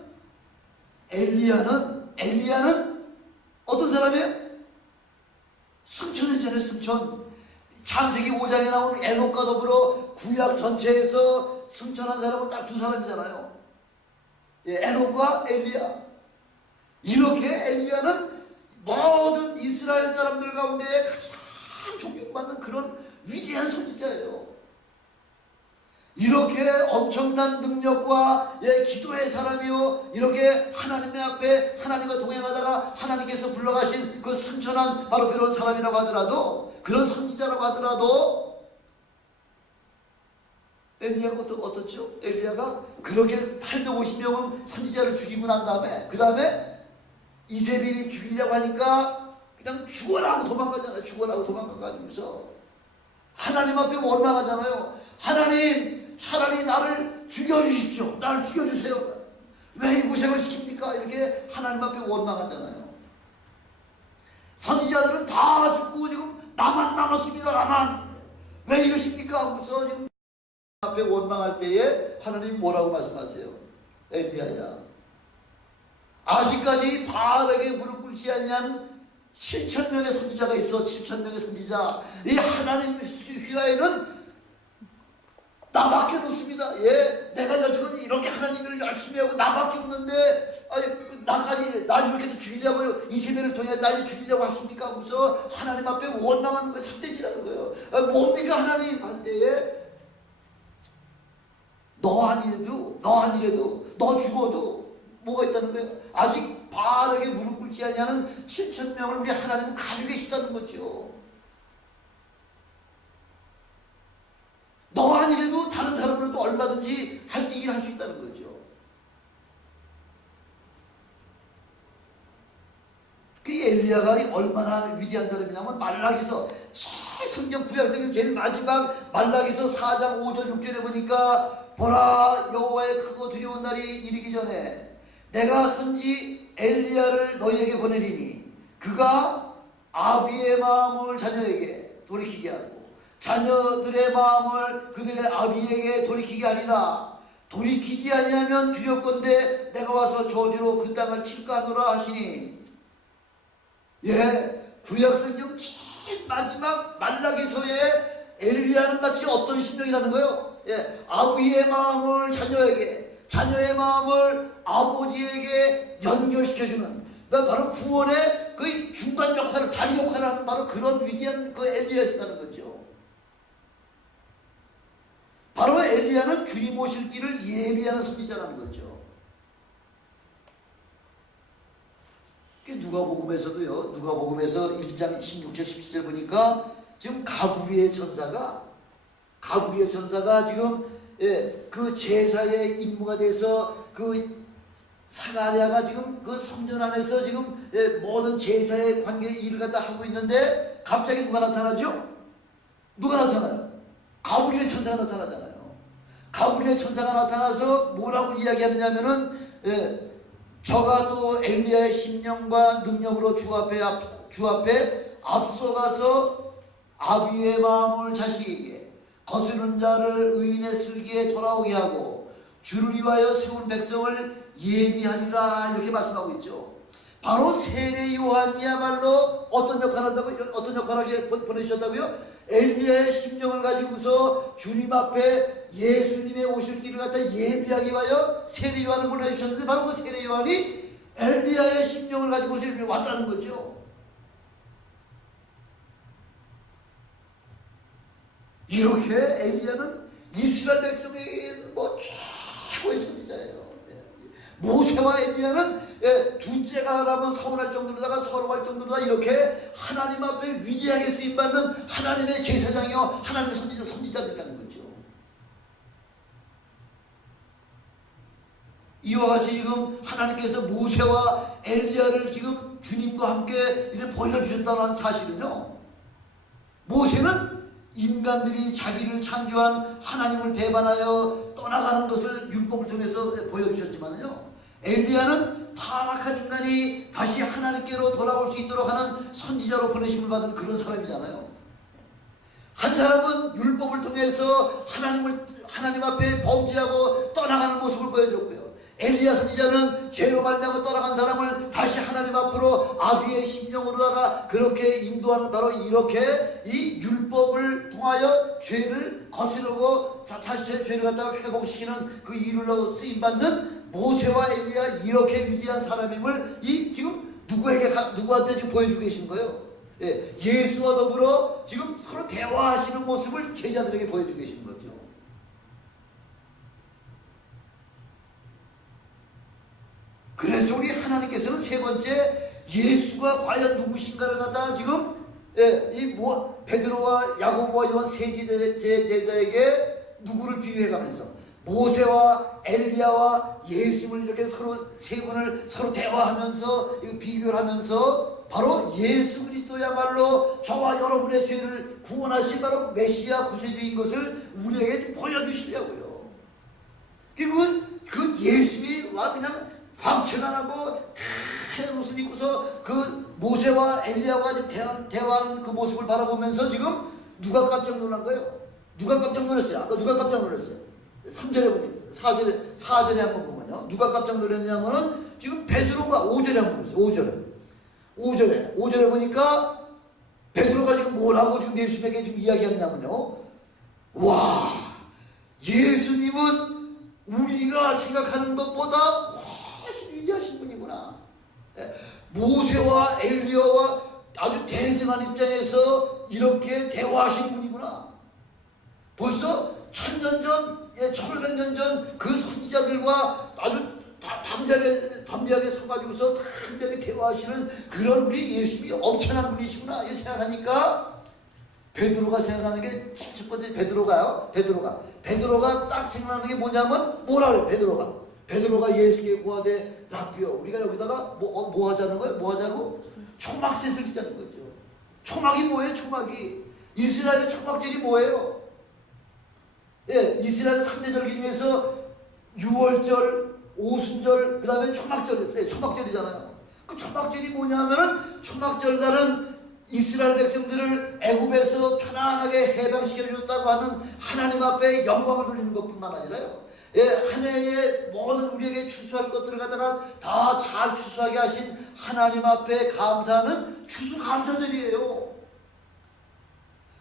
엘리야는 어떤 사람이에요? 승천이잖아요. 승천. 창세기 5장에 나온 에녹과 더불어 구약 전체에서 승천한 사람은 딱 두 사람이잖아요. 에녹과 엘리야. 이렇게 엘리야는 모든 이스라엘 사람들 가운데 가장 존경받는 그런 위대한 선지자예요. 이렇게 엄청난 능력과 기도의 사람이요, 이렇게 하나님의 앞에 하나님과 동행하다가 하나님께서 불러가신 그 승천한 바로 그런 사람이라고 하더라도, 그런 선지자라고 하더라도 엘리야가 어떻죠? 엘리야가 그렇게 850명은 선지자를 죽이고 난 다음에 그 다음에 이세벨이 죽이려고 하니까 그냥 죽어라 하고 도망가잖아요. 죽어라 하고 도망가가지고서 하나님 앞에 원망하잖아요. 하나님, 차라리 나를 죽여주십시오. 나를 죽여주세요. 왜 이 고생을 시킵니까? 이렇게 하나님 앞에 원망하잖아요. 선지자들은 다 죽고 지금 나만 남았습니다. 나만. 왜 이러십니까? 하고서 지금 앞에 원망할 때에 하나님 뭐라고 말씀하세요? 엘리야야, 아직까지 바알에게 무릎 꿇지 아니한 7,000명의 선지자가 있어. 7,000명의 선지자. 이 하나님 휘하에는 나밖에 없습니다. 내가 여지금 이렇게 하나님을 열심히 하고 나밖에 없는데 날 이렇게도 죽이려고요. 이세벨을 통해 날 죽이려고 하십니까? 하고서 하나님 앞에 원망하는 거예요. 삿대질하는 거예요. 뭡니까 하나님? 할 때에 너 아니래도 너 죽어도 뭐가 있다는 거예요? 아직 바알에게 무릎 꿇지 아니하는 7,000명을 우리 하나님은 가지고 계시다는 거죠. 너 아니래도 다른 사람으로도 얼마든지 일을 할 수 있다는 거죠. 그 엘리야가 얼마나 위대한 사람이냐면 말라기서 성경 구약성경 제일 마지막 말라기서 4장 5절 6절에 보니까 보라, 여호와의 크고 두려운 날이 이르기 전에 내가 선지 엘리야를 너희에게 보내리니 그가 아비의 마음을 자녀에게 돌이키게 하고 자녀들의 마음을 그들의 아비에게 돌이키게 하리라. 돌이키지 아니하면 두렵건대 내가 와서 저주로 그 땅을 칠까 하노라 하시니. 구약성경 제일 마지막 말라기서에 엘리야는 마치 어떤 심령이라는 거예요? 아비의 마음을 자녀에게, 자녀의 마음을 아버지에게 연결시켜주는, 바로 구원의 그 중간 역할을, 다리 역할을 하는 바로 그런 위대한 그 엘리야였다는 거죠. 바로 엘리야는 주님 오실 길을 예비하는 선지자라는 거죠. 누가복음에서도요, 누가복음에서 1장 16절 17절 보니까 지금 가브리엘 천사가 지금 그 제사의 임무가 돼서 그 사가랴가 지금 그 성전 안에서 지금 모든 제사의 관계 일을 갖다 하고 있는데 갑자기 누가 나타나죠? 누가 나타나요? 가브리엘 천사가 나타나잖아요. 가브리엘 천사가 나타나서 뭐라고 이야기하느냐면은 저가 또 엘리야의 심령과 능력으로 주 앞에 앞서가서 아비의 마음을 자식에게 거스르는 자를 의인의 슬기에 돌아오게 하고 주를 위하여 세운 백성을 예비하리라 이렇게 말씀하고 있죠. 바로 세례 요한이야말로 어떤 역할을 한다고 어떤 역할을 보내주셨다고요? 엘리야의 심령을 가지고서 주님 앞에 예수님의 오실 길을 갖다 예비하기 위하여 세례 요한을 보내주셨는데 바로 그 세례 요한이 엘리야의 심령을 가지고서 이렇게 왔다는 거죠. 이렇게 엘리야는 이스라엘 백성에게는 최고의 선지자예요. 모세와 엘리야는 둘째가 하라면 서운할 정도로다가 서러워할 정도로다 이렇게 하나님 앞에 위대하게 쓰임받는 하나님의 제사장이요 하나님의 선지자들이라는 거죠. 이와 같이 지금 하나님께서 모세와 엘리야를 지금 주님과 함께 이렇게 보여주셨다는 사실은요, 모세는 인간들이 자기를 창조한 하나님을 배반하여 떠나가는 것을 율법을 통해서 보여주셨지만요, 엘리야는 타락한 인간이 다시 하나님께로 돌아올 수 있도록 하는 선지자로 보내심을 받은 그런 사람이잖아요. 한 사람은 율법을 통해서 하나님 앞에 범죄하고 떠나가는 모습을 보여줬고요. 엘리야 선지자는 죄로 말미암아 떠나간 사람을 다시 하나님 앞으로 아비의 심령으로다가 그렇게 인도하는, 바로 이렇게 이 율법을 통하여 죄를 거스르고 다시 죄를 갖다가 회복시키는 그 일로 쓰임받는 모세와 엘리야, 이렇게 위대한 사람임을 지금 누구한테 지금 보여주고 계신 거예요. 예수와 더불어 지금 서로 대화하시는 모습을 제자들에게 보여주고 계신 거죠. 그래서 우리 하나님께서는 세 번째, 예수가 과연 누구신가를 갖다가 지금 베드로와 야고보와 요한 세 제자에게 누구를 비유해가면서 모세와 엘리야와 예수를 이렇게 서로 세 분을 서로 대화하면서 비교를 하면서 바로 예수 그리스도야말로 저와 여러분의 죄를 구원하신 바로 메시아 구세주인 것을 우리에게 보여주시려고요. 그 예수님이 와 그냥 광채가 나고 하얀 옷을 입고서 그 모세와 엘리야가 대화하는 그 모습을 바라보면서 지금 누가 깜짝 놀란 거예요? 누가 깜짝 놀랐어요? 아까 누가 깜짝 놀랐어요? 3절에 보면 4절에 한번 보면요, 누가 깜짝 놀랐냐면은 지금 베드로가 5절에 한번 보세요. 5절에 보니까 베드로가 지금 뭐라고 지금 예수님에게 지금 이야기하느냐면요, 와, 예수님은 우리가 생각하는 것보다 훨씬 위대하신 분이구나. 모세와 엘리야와 아주 대등한 입장에서 이렇게 대화하시는 분이구나. 벌써 1000년 전, 1500년 전 그 선지자들과 아주 담대하게 서가지고서 담대하게 대화하시는 그런 우리 예수님이 엄청난 분이시구나 이 생각하니까 베드로가 생각하는 게 첫 번째, 베드로가 딱 생각하는 게 뭐냐면 뭐라 그래? 베드로가 예수께 구하되 라비여, 우리가 여기다가 뭐 하자는 거예요? 뭐 하자고? 초막셋을 짓자는 거죠. 초막이 뭐예요? 초막이 이스라엘의 초막절이 뭐예요? 이스라엘 3대 절기 중에서 유월절, 오순절, 그 다음에 초막절이 초막절이잖아요. 그 초막절이 뭐냐면은 초막절날은 이스라엘 백성들을 애굽에서 편안하게 해방시켜줬다고 하는 하나님 앞에 영광을 돌리는 것뿐만 아니라요, 한 해에 모든 우리에게 추수할 것들을 갖다가 다 잘 추수하게 하신 하나님 앞에 감사하는 추수감사절이에요.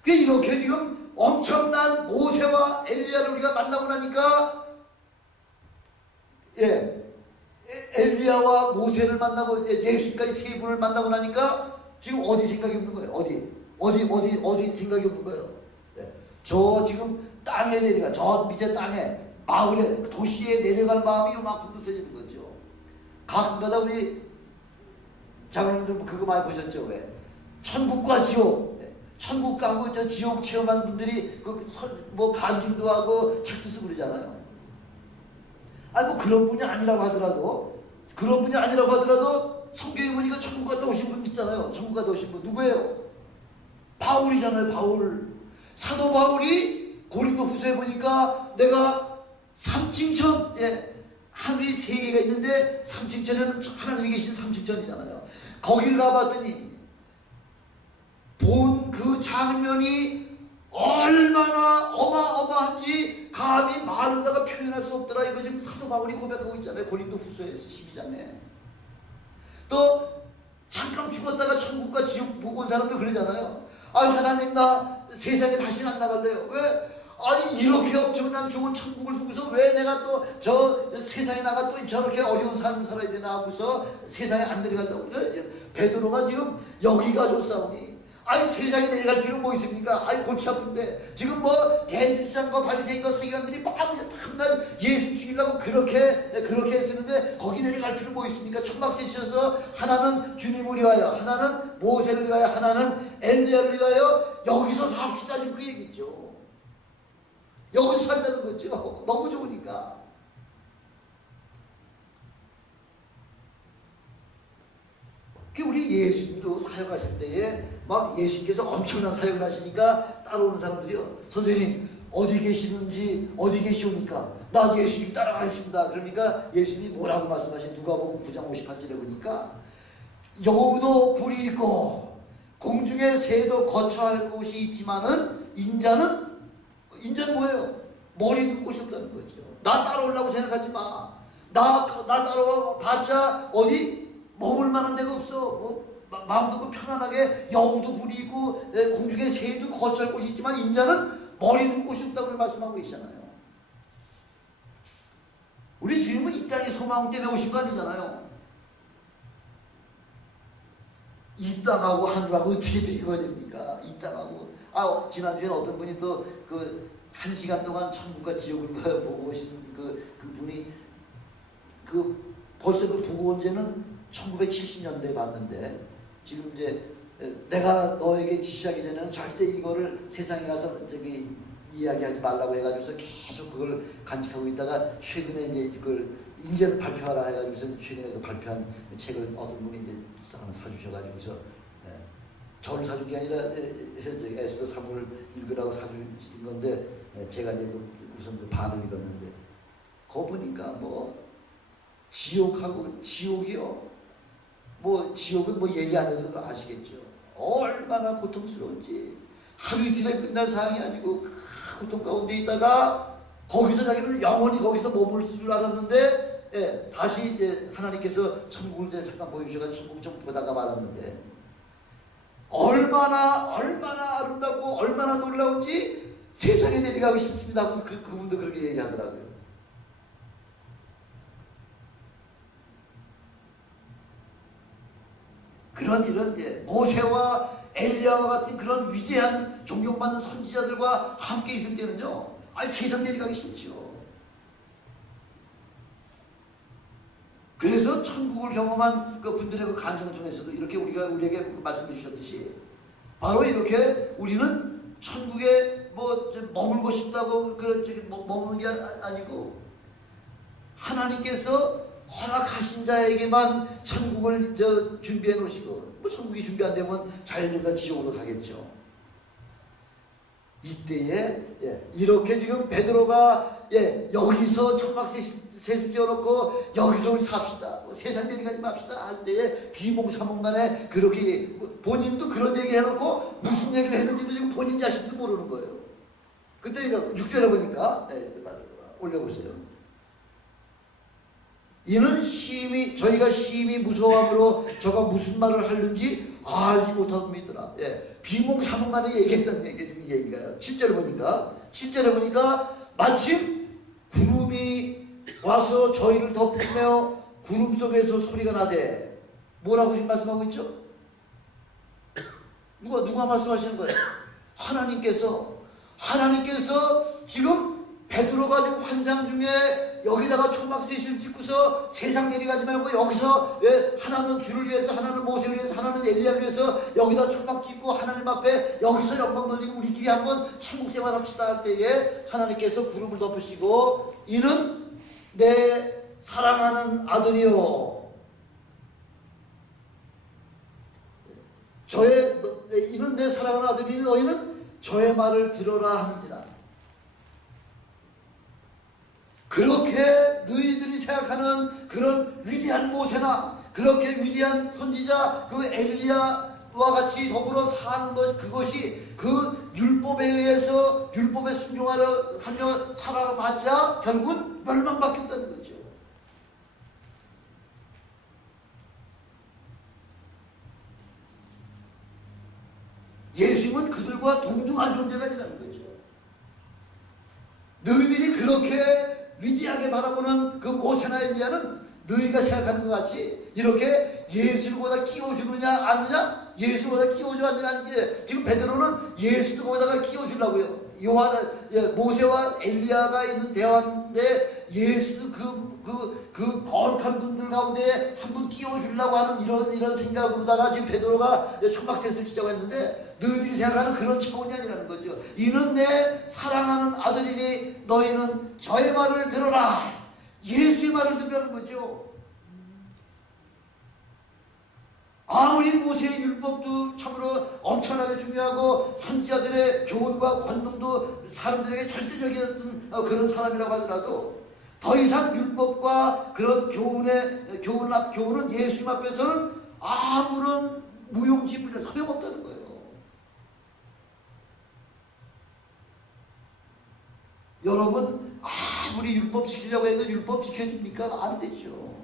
이렇게 지금 엄청난 모세와 엘리야를 우리가 만나고 나니까, 엘리야와 모세를 만나고 예수까지 세 분을 만나고 나니까 지금 어디 생각이 없는 거예요? 어디 생각이 없는 거예요? 저 지금 땅에 내려가, 저 밑에 땅에, 마을에, 도시에 내려갈 마음이 요만큼 드서지는 거죠. 가끔가다 우리 장로님들 그거 많이 보셨죠? 왜? 천국과 지옥, 천국 가고 저 지옥 체험한 분들이 뭐 간증도 하고 책도 쓰고 그러잖아요. 아니 뭐 그런 분이 아니라고 하더라도, 성경에 보니까 천국 갔다 오신 분 있잖아요. 천국 갔다 오신 분 누구예요? 바울이잖아요. 바울. 사도 바울이 고린도 후서에 보니까 내가 3층천, 하늘이 3개가 있는데 3층천에는 하나님이 계신 3층천이잖아요. 거길 가봤더니 본 그 장면이 얼마나 어마어마한지 감히 말로다가 표현할 수 없더라. 이거 지금 사도 바울이 고백하고 있잖아요. 고린도 후서에서 12장에. 또 잠깐 죽었다가 천국과 지옥 보고 온 사람도 그러잖아요. 아유 하나님 나 세상에 다시는 안 나갈래요. 왜? 아니 이렇게 엄청난 좋은 천국을 두고서 왜 내가 또 저 세상에 나가 또 저렇게 어려운 삶을 살아야 되나 하고서 세상에 안 내려간다고. 베드로가 지금 여기 가지고 싸우니 아니 세상에 내려갈 필요 뭐 있습니까? 아니 골치 아픈데 지금 뭐 대제사장과 바리새인과 서기관들이 밤낮 예수 죽이려고 그렇게 했었는데 거기 내려갈 필요 뭐 있습니까? 천막세시여서 하나는 주님을 위하여, 하나는 모세를 위하여, 하나는 엘리야를 위하여 여기서 삽시다 지금 그 얘기죠. 여기서 살자는 거죠. 너무 좋으니까. 우리 예수님도 사역하실 때에 막 예수님께서 엄청난 사역을 하시니까 따라오는 사람들이요. 선생님 어디 계시는지 어디 계시오니까 나 예수님 따라가겠습니다. 그러니까 예수님이 뭐라고 말씀하신 누가복음 9장 58절에 보니까 여우도 굴이 있고 공중의 새도 거처할 곳이 있지만은 인자는 뭐예요? 머리 둘 곳이 없다는 거죠. 나 따라오려고 생각하지 마. 나 따라와 봤자 어디 머물 만한 데가 없어. 뭐 마음도 편안하게 여우도 굴이 있고 공중에 새도 거처할 곳이 있지만 인자는 머리 둘 곳이 없다고 말씀하고 계시잖아요. 우리 주님은 이 땅에 소망 때문에 오신 거 아니잖아요. 이 땅하고 하늘하고 어떻게 비교가 됩니까? 이 땅하고. 지난주에 어떤 분이 또 그 1시간 동안 천국과 지옥을 보고 오신 그분이 벌써 그 보고 온 지는 1970년대에 봤는데 지금 이제 내가 너에게 지시하기 전에는 절대 이거를 세상에 가서 이야기하지 말라고 해가지고서 계속 그걸 간직하고 있다가 최근에 이제 그걸 이제는 발표하라 해가지고서 최근에 그 발표한 책을 어떤 분이 이제 하나 사주셔가지고서 저를 사준 게 아니라 에스더 3을 읽으라고 사준 건데 제가 이제 우선 반을 읽었는데 그거 보니까 뭐 지옥하고 지옥이요. 뭐 지옥은 뭐 얘기 안 해도 아시겠죠. 얼마나 고통스러운지. 하루 이틀에 끝날 사항이 아니고 그 고통 가운데 있다가 거기서 자기는 영원히 거기서 머물 줄 알았는데 다시 이제 하나님께서 천국을 이제 잠깐 보여주셔서 천국 좀 보다가 말았는데 얼마나 아름답고 얼마나 놀라운지 세상에 내려가고 싶습니다 하고 그분도 그렇게 얘기하더라고요. 이런 모세와 엘리야와 같은 그런 위대한 존경받는 선지자들과 함께 있을 때는요, 세상 내려가기 싫죠. 그래서 천국을 경험한 그 분들의 그 간증을 통해서도 이렇게 우리에게 말씀해 주셨듯이 바로 이렇게 우리는 천국에 뭐 머물고 싶다고 머무는 게 아니고 하나님께서 허락하신 자에게만 천국을 준비해 놓으시고 뭐 천국이 준비 안 되면 자연적으로 지옥으로 가겠죠. 이때에 이렇게 지금 베드로가 여기서 천막셋을 지어놓고 여기서 우리 삽시다. 세상 내려가지 맙시다 할 때에 비몽사몽간에 그렇게 본인도 그런 얘기 해놓고 무슨 얘기를 했는지도 지금 본인 자신도 모르는 거예요. 그때 6절에 보니까 올려보세요. 이는 저희가 심히 무서워함으로 저가 무슨 말을 하는지 알지 못합니다라. 비몽사몽간에 얘기했던 얘기가요. 7절에 보니까 마침 구름이 와서 저희를 덮으며 구름 속에서 소리가 나되 뭐라고 지금 말씀하고 있죠? 누가 말씀하시는 거예요? 하나님께서 하나님께서 지금 베드로가 지금 환상 중에 여기다가 초막셋을 짓고서 세상 내려가지 말고 여기서 하나는 주를 위해서, 하나는 모세를 위해서, 하나는 엘리야를 위해서 여기다 초막 짓고 하나님 앞에 여기서 영광 돌리고 우리끼리 한번 천국 생활합시다 할 때에 하나님께서 구름을 덮으시고 이는 내 사랑하는 아들이요 이는 내 사랑하는 아들이니 너희는 저의 말을 들어라 하는지라. 그렇게 너희들이 생각하는 그런 위대한 모세나 그렇게 위대한 선지자 그 엘리야와 같이 더불어 사는 것, 그것이 그 율법에 의해서 율법에 순종하려 살아봤자 결국은 멸망밖에 없다는 거죠. 예수님은 그들과 동등한 존재가 아니라는 거죠. 너희들이 그렇게 위대하게 바라보는 그 모세나 엘리야는 너희가 생각하는 것 같이 이렇게 예수를 거기다 끼워주느냐 아느냐, 예수를 거기다 끼워주느냐 아느냐. 지금 베드로는 예수도 거기다가 끼워주려고요. 모세와 엘리야가 있는 대화인데 예수도 그 거룩한 분들 가운데 한 분 끼워주려고 하는 이런 생각으로다가 지금 베드로가 초막셋을 짓자고 했는데 너희들이 생각하는 그런 차원이 아니라는 거죠. 이는 내 사랑하는 아들이니 너희는 저의 말을 들어라. 예수의 말을 들으라는 거죠. 아무리 모세의 율법도 참으로 엄청나게 중요하고 선지자들의 교훈과 권능도 사람들에게 절대적이었던 그런 사람이라고 하더라도 더 이상 율법과 그런 교훈은 예수님 앞에서는 아무런 무용지물이나 소용없다는 거예요. 여러분, 아무리 율법 지키려고 해도 율법 지켜집니까? 안 되죠.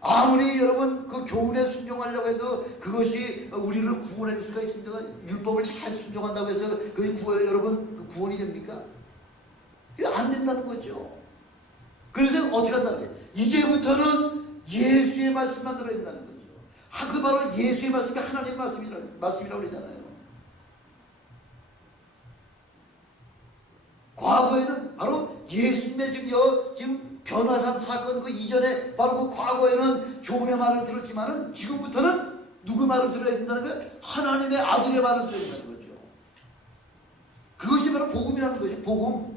아무리 여러분 그 교훈에 순종하려고 해도 그것이 우리를 구원해 줄 수가 있습니까? 율법을 잘 순종한다고 해서 그게 여러분 그 구원이 됩니까? 그게 안 된다는 거죠. 그래서 어떻게 한다는 거예요? 이제부터는 예수의 말씀만 들어야 된다는 거죠. 그 바로 예수의 말씀이 하나님의 말씀이라고 그러잖아요. 과거에는 바로 예수님의 지금 변화산 사건 그 이전에 바로 그 과거에는 종의 말을 들었지만은 지금부터는 누구 말을 들어야 된다는 거예요? 하나님의 아들의 말을 들어야 된다는 거죠. 그것이 바로 복음이라는 것이 복음.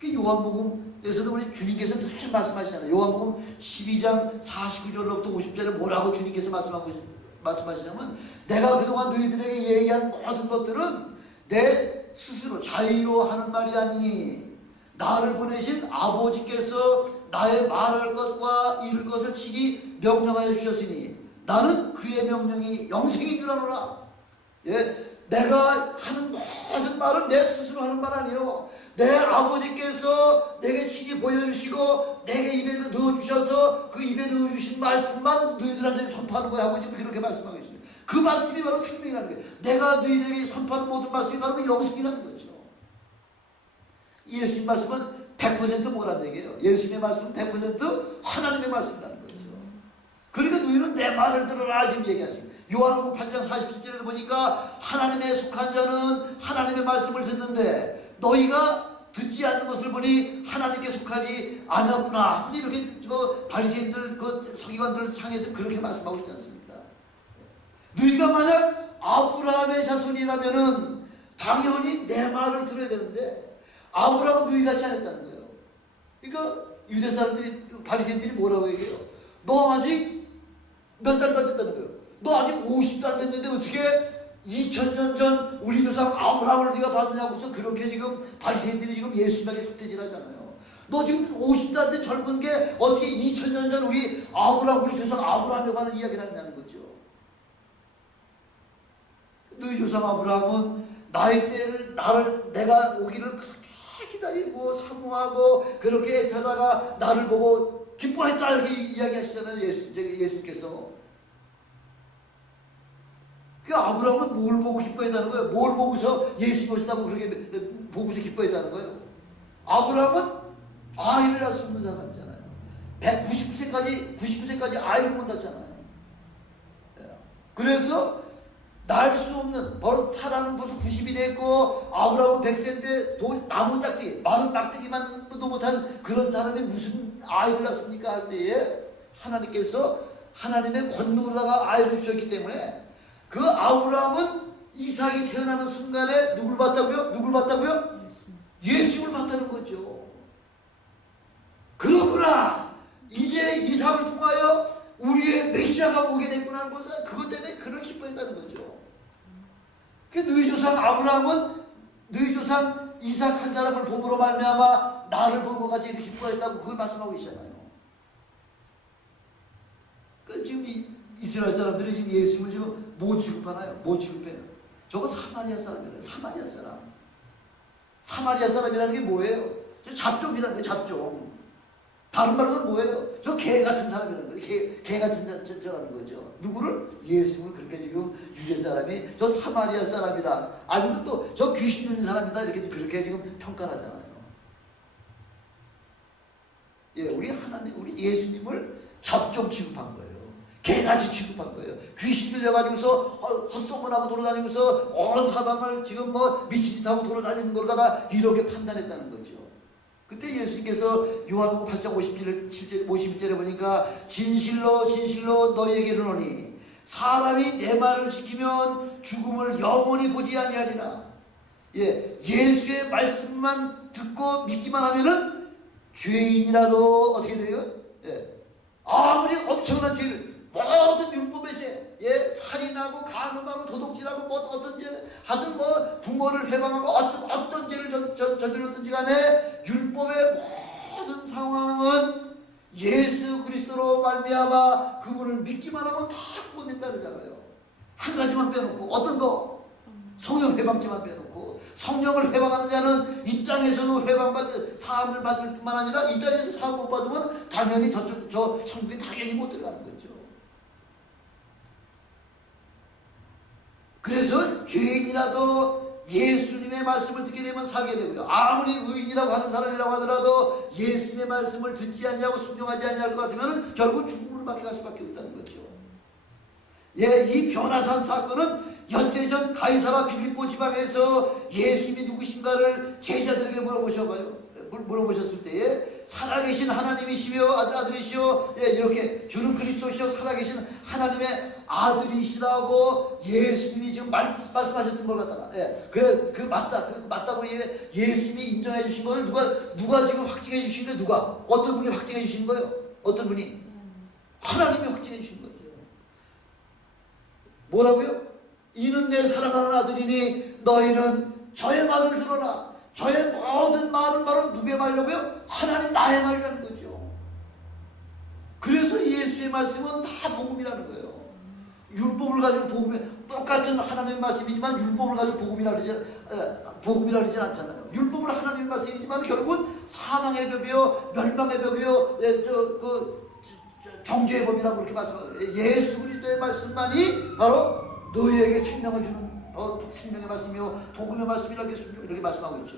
그 요한복음에서도 우리 주님께서 늘 말씀하시잖아요. 요한복음 12장 49절로부터 50절에 뭐라고 주님께서 말씀하시냐면 내가 그동안 너희들에게 얘기한 모든 것들은 내 스스로 자의로 하는 말이 아니니 나를 보내신 아버지께서 나의 말할 것과 이룰 것을 친히 명령하여 주셨으니 나는 그의 명령이 영생인 줄 아노라. 내가 하는 모든 말은 내 스스로 하는 말 아니에요. 내 아버지께서 내게 친히 보여주시고 내게 입에 넣어주셔서 그 입에 넣어주신 말씀만 너희들한테 선포하는 거야 하고 지금 그렇게 말씀하고 있습니다. 그 말씀이 바로 생명이라는 거예요. 내가 너희들에게 선포하는 모든 말씀이 바로 영생이라는 거죠. 예수님 말씀은 100% 뭐라는 얘기예요? 예수님의 말씀은 100% 하나님의 말씀이라는 거죠. 그러니까 너희는 내 말을 들어라 지금 얘기하시고 요한복음 8장 47절에도 보니까 하나님의 속한 자는 하나님의 말씀을 듣는데 너희가 듣지 않는 것을 보니 하나님께 속하지 않았구나. 이렇게 바리새인들 서기관들을 향해서 그렇게 말씀하고 있지 않습니까? 너희가 만약 아브라함의 자손이라면은 당연히 내 말을 들어야 되는데 아브라함은 너희 같이 안 했다는 거예요. 그러니까 유대 사람들이 바리새인들이 뭐라고 얘기해요? 너 아직 몇 살도 안 됐다는 거예요. 너 아직 50도 안 됐는데 어떻게 2000년 전 우리 조상 아브라함을 네가 봤느냐고서 그렇게 지금 바리새인들이 지금 예수님에게 섭대질하잖아요. 너 지금 50도 안 된 젊은 게 어떻게 2000년 전 우리 조상 아브라함에 관한 이야기를 하냐는 거죠. 너희 조상 아브라함은 나의 때를 내가 오기를 그렇게 기다리고 사모하고 그렇게 애타다가 나를 보고 기뻐했다 이렇게 이야기하시잖아요. 예수님께서. 그 아브라함은 뭘 보고 기뻐했다는 거예요? 뭘 보고서 예수님 오신다고 그렇게 보고서 기뻐했다는 거예요? 아브라함은 아이를 낳을 수 없는 사람이잖아요. 99세까지 아이를 못 낳잖아요. 그래서 날 수 없는, 바로 사람은 벌써 90이 됐고 아브라함은 100세인데 나무 딱지 마른 막대기만도 못한 그런 사람이 무슨 아이를 낳습니까? 할 때에 하나님께서 하나님의 권능으로다가 아이를 주셨기 때문에 그 아브라함은 이삭이 태어나는 순간에 누굴 봤다고요? 누굴 봤다고요? 예수님을 봤다는 거죠. 그러구나, 이제 이삭을 통하여 우리의 메시아가 오게 됐구나 하는 것은 그것 때문에 그런 기뻐했다는 거죠. 너희 조상 아브라함은 너희 조상 이삭 한 사람을 봄으로 말미암아 나를 본 것 같이 기뻐했다고 그걸 말씀하고 계시잖아요. 지금 이스라엘 사람들이 지금 예수님을 지금 뭐 취급하나요? 뭐 취급해요? 저거 사마리아 사람이래요. 사마리아 사람. 사마리아 사람이라는 게 뭐예요? 저 잡종이라는 거예요. 잡종. 다른 말로는 뭐예요? 저 개 같은 사람이라는 거예요. 개 같은 자라는 거죠. 누구를? 예수님을 그렇게 지금 유대 사람이 저 사마리아 사람이다, 아니면 또 저 귀신 있는 사람이다, 이렇게 그렇게 지금 평가를 하잖아요. 예, 우리 하나님, 우리 예수님을 잡종 취급한 거예요. 개같이 취급한 거예요. 귀신 들려가지고서 헛소문하고 돌아다니고서 온 사방을 지금 뭐 미친 짓 하고 돌아다니는 거로다가 이렇게 판단했다는 거죠. 그때 예수님께서 요한복음 8장 51절에 보니까 진실로 진실로 너희에게 이르노니 사람이 내 말을 지키면 죽음을 영원히 보지 아니하리라. 예, 예수의 말씀만 듣고 믿기만 하면은 죄인이라도 어떻게 돼요? 예, 아무리 엄청난 죄를, 모든 율법의 죄, 예, 살인하고 간음하고 도둑질하고 뭐 어떤 죄 하든 뭐 부모를 회방하고 어떤 죄를 저질렀든지 간에 율법의 모든 상황은 예수 그리스도로 말미암아 그분을 믿기만 하면 다 구원된다 그러잖아요. 한 가지만 빼놓고, 어떤 거? 성령 회방죄만 빼놓고. 성령을 회방하는 자는 이 땅에서도 사함을 받을 뿐만 아니라 이 땅에서 사함 못 받으면 당연히 저 천국에 당연히 못 들어가는 거죠. 그래서 죄인이라도 예수님의 말씀을 듣게 되면 살게 되고요. 아무리 의인이라고 하는 사람이라고 하더라도 예수님의 말씀을 듣지 않냐고 순종하지 않냐할 것 같으면 결국 죽음으로 밖에 갈 수밖에 없다는 거죠. 예, 이 변화산 사건은 엿새전 가이사라 빌립보 지방에서 예수님이 누구신가를 제자들에게 물어보셨을 때에 살아계신 하나님이시며 아들이시여, 예, 이렇게 주는 그리스도시여 살아계신 하나님의 아들이시라고 예수님이 지금 말씀하셨던 걸 갖다가, 예, 그래, 맞다고 예수님이 인정해 주신 걸 누가 지금 확증해 주신 거예요? 누가? 어떤 분이 확증해 주신 거예요? 어떤 분이? 하나님이 확증해 주신 거죠. 뭐라고요? 이는 내 사랑하는 아들이니 너희는 저의 말을 들어라. 저의 모든 말은 바로 누구의 말이라고요? 하나님 나의 말이라는 거죠. 그래서 예수의 말씀은 다 복음이라는 거예요. 율법을 가지고 복음이, 똑같은 하나님의 말씀이지만 율법을 가지고 복음이라 그러지 않잖아요. 율법은 하나님의 말씀이지만 결국은 사망의 법이요, 멸망의 법이요, 정죄의 법이라고 그렇게 말씀하거든요. 예수 그리스도의 말씀만이 바로 너희에게 생명을 주는 생명의 말씀이요 복음의 말씀이라고 이렇게 말씀하고 있죠.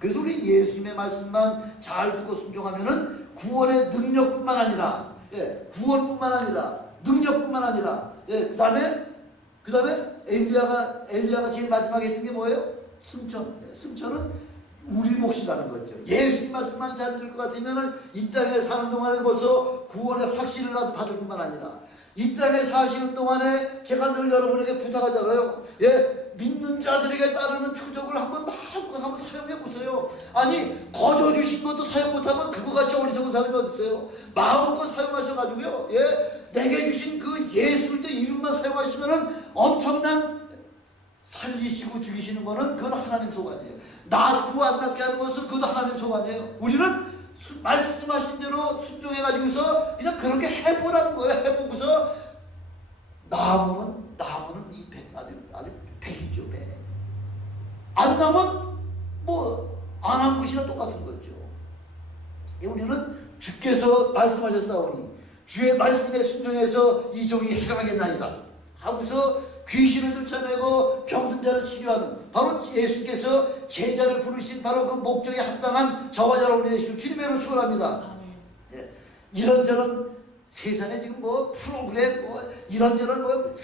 그래서 우리 예수님의 말씀만 잘 듣고 순종하면은 구원의 능력뿐만 아니라, 예, 구원뿐만 아니라 능력뿐만 아니라, 예, 그 다음에 엘리야가 제일 마지막에 했던 게 뭐예요? 승천. 예, 승천은 우리 몫이라는 거죠. 예수님 말씀만 잘 들을 것 같으면은 이 땅에 사는 동안에 벌써 구원의 확신을 받을 뿐만 아니라 이 땅에 사시는 동안에 제가 늘 여러분에게 부탁하잖아요. 예, 믿는 자들에게 따르는 표적을 한번 마음껏 한번 사용해 보세요. 아니, 거저 주신 것도 사용 못하면 그거같이 어리석은 사람이 어디 있어요? 마음껏 사용하셔가지고요, 예, 내게 주신 그 예수 그리스도 이름만 사용하시면은 엄청난 살리시고 죽이시는 거는 그건 하나님 소관이에요. 낫고 안 낫게 하는 것은 그것도 하나님 소관이에요. 우리는 말씀하신 대로 순종해가지고서 그냥 그렇게 해보라는 거예요. 해보고서 나무는 이 아주 백이죠, 백. 안 나면 뭐 안 한 것이랑 똑같은 거죠. 우리는 주께서 말씀하셨사오니 주의 말씀에 순종해서 이 종이 해결하겠나이다 하고서 귀신을 쫓아내고 병든 자를 치료하는, 바로 예수께서 제자를 부르신 바로 그 목적에 합당한 저와 여러분이 되시길 주님의 이름으로 축원합니다. 예, 이런저런 세상에 지금 뭐 프로그램, 뭐 이런저런 뭐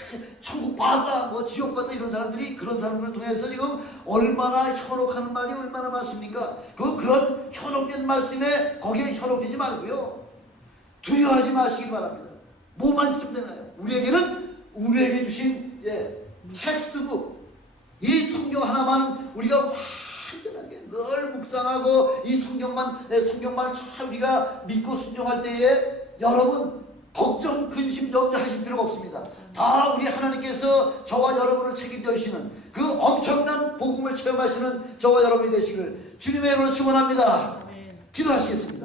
천국 봤다, 뭐 지옥 봤다 이런 사람들이 그런 사람들을 통해서 지금 얼마나 현혹하는 말이 얼마나 많습니까? 그런 현혹된 말씀에 거기에 현혹되지 말고요. 두려워하지 마시기 바랍니다. 뭐만 쓰면 되나요? 우리에게 주신 텍스트북 이 성경 하나만 우리가 완전하게 늘 묵상하고 이 성경만 잘 우리가 믿고 순종할 때에 여러분 걱정 근심 염려하실 필요가 없습니다. 다 우리 하나님께서 저와 여러분을 책임져 주시는 그 엄청난 복음을 체험하시는 저와 여러분이 되시길 주님의 이름으로 축원합니다. 기도하시겠습니다.